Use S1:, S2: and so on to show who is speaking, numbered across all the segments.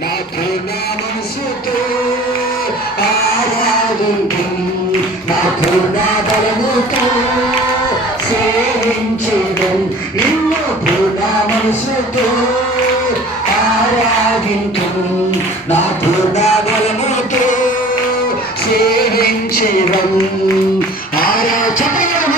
S1: నా పూర్ణ మనసుతో ఆరాధించు నా పూర్ణ బలముతో సేవించడం నిన్ను పూర్ణ మనసుతో ఆరాధించు నా పూర్ణ బలముతో సేవించడం ఆరా చెప్పగల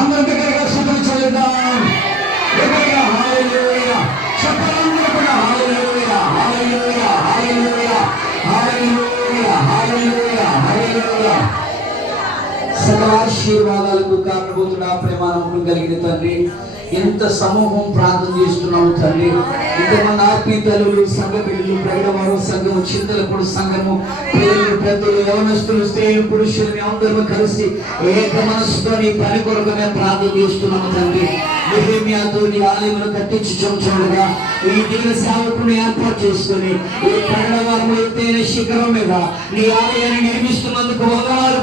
S1: అందరం దగ్గరగా స్తుతులు చెల్లిద్దాం చెప్పాలందరూ కూడా హల్లెలూయా హల్లెలూయా హల్లెలూయా హల్లెలూయా హల్లెలూయా హల్లెలూయా సకల ఆశీర్వాదాలకు కారణభూతుడా ప్రేమానములు కలిగిన తండ్రి. ఎంత సమూహం ప్రార్థన చేస్తున్నావు తల్లి? ఇంతమంది ఆత్మీయతలు సంఘ బిడ్డలు ప్రకటవారు సంఘము చింతలప్పుడు సంఘము పిల్లలు పెద్దలు యవనస్తులు స్త్రీలు పురుషులు అందరూ కలిసి ఏక మనసుతో నీ పని కొరకు మేము ప్రార్థన చేస్తున్నాము తండ్రి నెహెమ్యాతో నీ ఆలయంలో కట్టించి చూడగా ఈ దివ్య సేవకుని ఏర్పాటు చేసుకుని ఈ ప్రకటవారము ఎత్తైన శిఖరం మీద నీ ఆలయాన్ని నిర్మిస్తున్నందుకు వందనాలు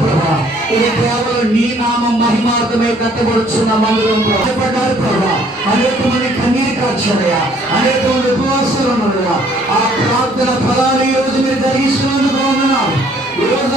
S1: ఇది కేవలం నీ నామం మహిమార్థమై కట్టబడుచున్న మందిరం పడ్డారు ప్రభా. అనేక మంది కన్నీరు కాచడయా అనేక మంది ఉపవాసాలు ఉన్నారయ్యా ఆ ప్రార్థన ఫలాలు ఈ రోజు మీరు జరిగిస్తున్నందుకు వందనాలు. ఈ రోజు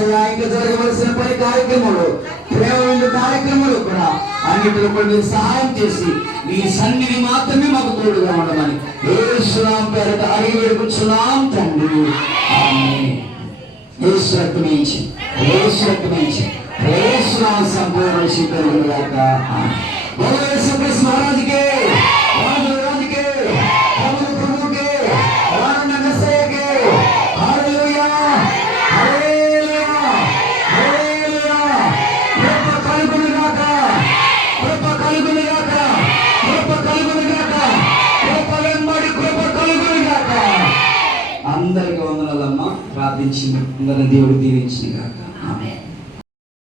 S1: ఏసయ్యా ఇంకా జరగవలసిన పని కార్యక్రమాలు ప్రేమ కార్యక్రమాలు కూడా అన్నిటిలో కూడా మీరు సహాయం చేసి మీ సన్నిధి మాత్రమే మాకు తోడుగా ఉండమని ఏసునాం పేరట అడిగి వేడుకుంటున్నాం తండ్రి. ఆమేన్. యేసు రక్తమించి యేసు రక్తమించి యేసునామ సంపూర్ణ శుద్ధులుగాక బోలో యేసు క్రీస్తు మహారాజుకే ప్రార్థించి అందరిని దేవుడు దీవించిన కాక ఆమె